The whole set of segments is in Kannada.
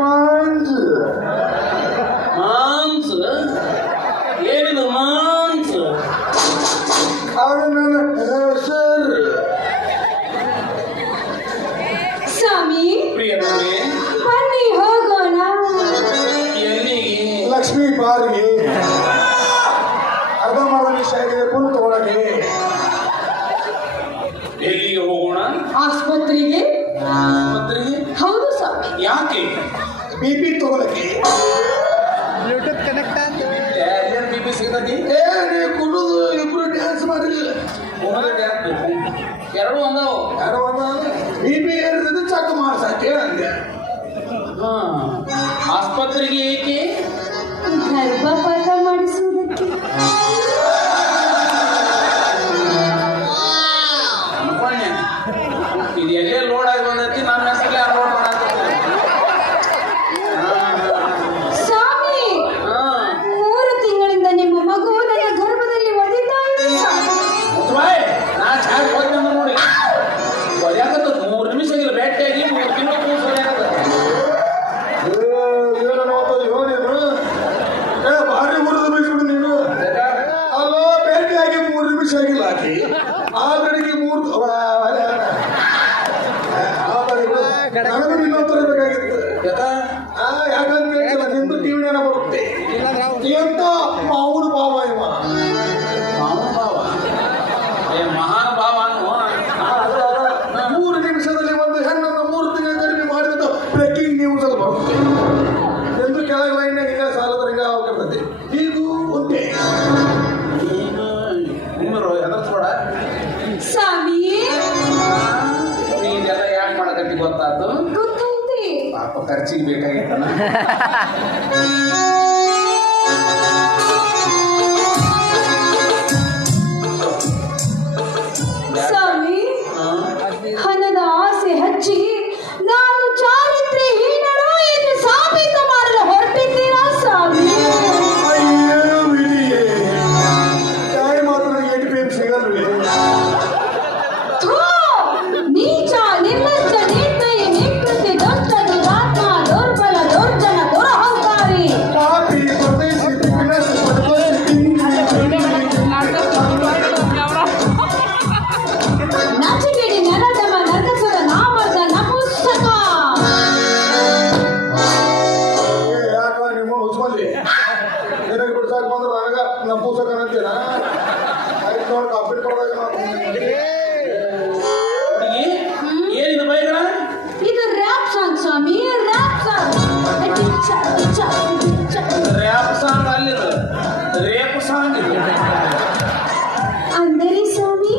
ಮಾಂಸ ಮಾಂಸ ಏನಿದು ಮಾಂಸ? ಅದು ನನ್ನ ಹೆಸರು. ಸ್ವಾಮಿ ಪ್ರಿಯನವರೇ, ಬನ್ನಿ ಹೋಗೋಣ. ಎಲ್ಲಿಗೆ? ಲಕ್ಷ್ಮೀ ಬಾರಿಗೆ ಅರ್ಧ ಮಾಡೋ ವಿಷಯ ಆಗಿದೆ. ಪುಲ್ ತಗೊಳಗೆ ಎಲ್ಲಿಗೆ ಹೋಗೋಣ? ಆಸ್ಪತ್ರೆಗೆ. ಆಸ್ಪತ್ರೆಗೆ? ಹೌದು ಸ್ವಾಮಿ. ಯಾಕೆ? BP ತಗೊಳಕ್ಕೆ. ಬ್ಲೂಟೂತ್ ಕನೆಕ್ಟ್ ಆಯ್ತು. ಏನ್ ಬಿಪಿ ಸಿಗ್ತತಿ? ಏ ನೀ ಕುಡಿದು ಇಬ್ರು ಡ್ಯಾನ್ಸ್ ಮಾಡಿಲ್ಲ. ಎರಡು ಒಂದವು. ಯಾರೋ BP ಏರಿದ್ರೆ ಚಕ್ ಮಾಡ್ಸಾಕೆ ಅಂದೆ. ಆಸ್ಪತ್ರೆಗೆ ಏಕೆ? ಗರ್ಭಪಾತ ಮಾಡಿಸುವುದಕ್ಕೆ. ಅನ್ಕೊಂಡೆ ಇದು ಎಲ್ಲೇ ಲೋಡ್ ಆಗಿ ಬಂದೈತಿ, ನಮ್ಮ ಹೆಸರಲ್ಲಿ ಅನ್ಲೋಡ್ ಮಾಡಾಕತ್ತಿ. ಸ್ವಾಮಿ 3 ತಿಂಗಳಿಂದ ನಿಮ್ಮ ಮಗು ನನ್ನ ಗರ್ಭದಲ್ಲಿ ಒದಿತಾ ಇದೆ. ನಾ ಚಾರ್ಜ್ ಹೋಗಿ ಬಂದ ನೋಡಿ ಒದ್ಯಾಕತ್ತ 3 ನಿಮಿಷ ಆಗಿಲ್ಲ. ಭೇಟಿಯಾಗಿ 3 ತಿಂಗಳು ಕೂಸು ಒದ್ಯಾಕತ್ತ. ಏನೋ ನೀನು ಏ ಭಾರಿ ಮುರಿದು ಬೀಳ್ಬಿಡು ನೀನು. ಅಲ್ಲೋ ಭೇಟಿಯಾಗಿ 3 ನಿಮಿಷ ಆಗಿಲ್ಲ ಆಕಿ ಆಲ್ರೆಡಿ 3 ನನಗೂ ಇನ್ನೊಂದು ತರಬೇಕಾಗಿತ್ತು. ಯಾಕಂತ ಹೇಳ್ತಿಲ್ಲ, ನಿಂದು ಟಿವಿನ ಬರುತ್ತೆ ಎಂತ ಮಾವನ ಭಾವ ಇವ. ಮಾವನ ಭಾವ ಏ ಮಹಾನ್ ಭಾವ ಅನ್ನೋ. 3 ನಿಮಿಷದಲ್ಲಿ ಒಂದು ಹೆಣ್ಣನ್ನು 3 ತಿಂಗಳ ಗರ್ಭಿ ಮಾಡಿದ ಬ್ರೇಕಿಂಗ್ ನ್ಯೂಸ್ ಅಲ್ಲಿ ಬರುತ್ತೆ. ಎಂದು ಕೆಳಗೆ ಲೈನ್ನಾಗ ಹಿಂಗ ಸಾಲದ ಹಿಂಗ ಹೋಗ್ತದೆ. ಹೀಗೂ ಒಂದೇ ಉಮ್ಮರು ಎದರ್ಸ್ಬೇಡ. ಸ್ವಾಮಿ ನೀನೆಲ್ಲ ಯಾಕೆ ಮಾಡಕತ್ತಿ ಗೊತ್ತಾತು? ಗೊತ್ತೈತಿ. ಪಾಪ ಖರ್ಚಿಗೆ ಬೇಕಾಗಿತ್ತಲ್ಲ. ಸ್ವಾಮಿ ಹಣದ ಆಸೆ ಹಚ್ಚಿ ನಾನು ಚಾರಿತ್ರ್ಯಹೀನಳು ಎಂದು ಸಾಬೀತು ಮಾಡಲು ಹೊರಟಿದ್ದೀರಾ ಸ್ವಾಮಿ? ಅಯ್ಯೋ ಬಿಡಿಯೇ ತಾಯಿ ಮಾತ್ರ 8 PM ಸಿಗಲ್ವೇ? ಥೂ! ನೀಚ ನಿರ್ಲಜ್ಜ ನಿರ್ದಯಿ ನಿಕೃತಿ ದುಷ್ಟ ದುರಾತ್ಮ ದುರ್ಬಲ ದುರ್ಜನ ದುರಹಂಕಾರಿ ಪಾಪಿ ಪರದೇಶಿ ದಿಗ್ಗಜ ಪರದೇಶಿ ನಚಿಗಿಡಿ ನೆಲದಮ ನರಕಸುರ ನಾಮರ್ದ ನಪುಸ್ತಕ. ಯಾಕ ನಿಮ್ಮ ಹುಸ್ಮಲ್ಲಿ ನಿನಗೆ ಬಿಡ್ಸಾಕ್ ಬಂದ್ರೆ ನನಗ ನಪುಸಕನಂತೀನ ಆಯ್ತು ನೋಡಿ ಕಾಪಿ ಕೊಡೋದಾಗ ಏನಿದು ಬೈಗಳ? ಇದು ರ್ಯಾಪ್ ಸಾಂಗ್ ಸ್ವಾಮಿ, ರ್ಯಾಪ್ ಸಾಂಗ್. ರ್ಯಾಪ್ ಸಾಂಗ್ ಅಲ್ಲಿದು, ರೇಪ್ ಸಾಂಗ್ ಇದು. ಅಂದರೆ ಸ್ವಾಮಿ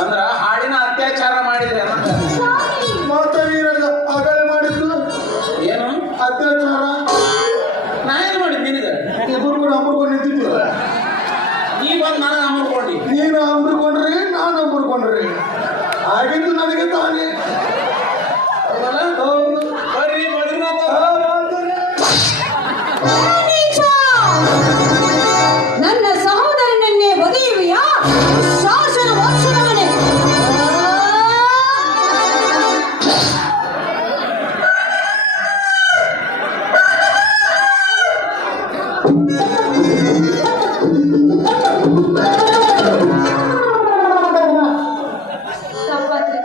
ಅಂದ್ರ ಹಾಡಿನ ಅತ್ಯಾಚಾರ ಮಾಡಿದ್ರೆ ಅನ್ನಂಗ. ಸ್ವಾಮಿ ಮಾತ ನೀನು ಆಗಲೇ ಮಾಡಿದ್ದು ಏನು ಅತ್ಯಾಚಾರ. ನಾ ಏನ್ ಮಾಡಿದ್ ನಿನಗ? ಇಬ್ಬರು ಕೂಡ ಅಂಬರ್ಕೊಂಡು ನಿಂತಿದ್ದೀರ. ನೀ ಬಂದು ನನಗೆ ಅಮರ್ಕೊಂಡಿ. ನೀನು ಅಂಬರ್ಕೊಂಡ್ರಿ ನಾನು ಅಂಬರ್ಕೊಂಡ್ರಿ ಆಗಿದ್ದು ನನಗೆ ತಾನೇ. ಹೌದಲ್ಲ? ಬರ್ರಿ ಬದ್ರಿನಾಥ. ನೀಚ! ನನ್ನ ಸಹೋದರನನ್ನೇ ಒದೆಯುವಿಯಾ? ಶಾಸನ ವಂಶದವನೇ. ತಪ್ಪಾತ್ರಿ.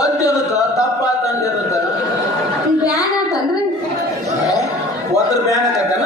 ಒದ್ದದಕ್ಕ ತಪ್ಪಾತಂದದಕ್ಕ ಬ್ಯಾನ್ ಅಂತಂದ್ರೆ ಒದ್ರ ಬ್ಯಾನ್ ಆಗತ್ತನ?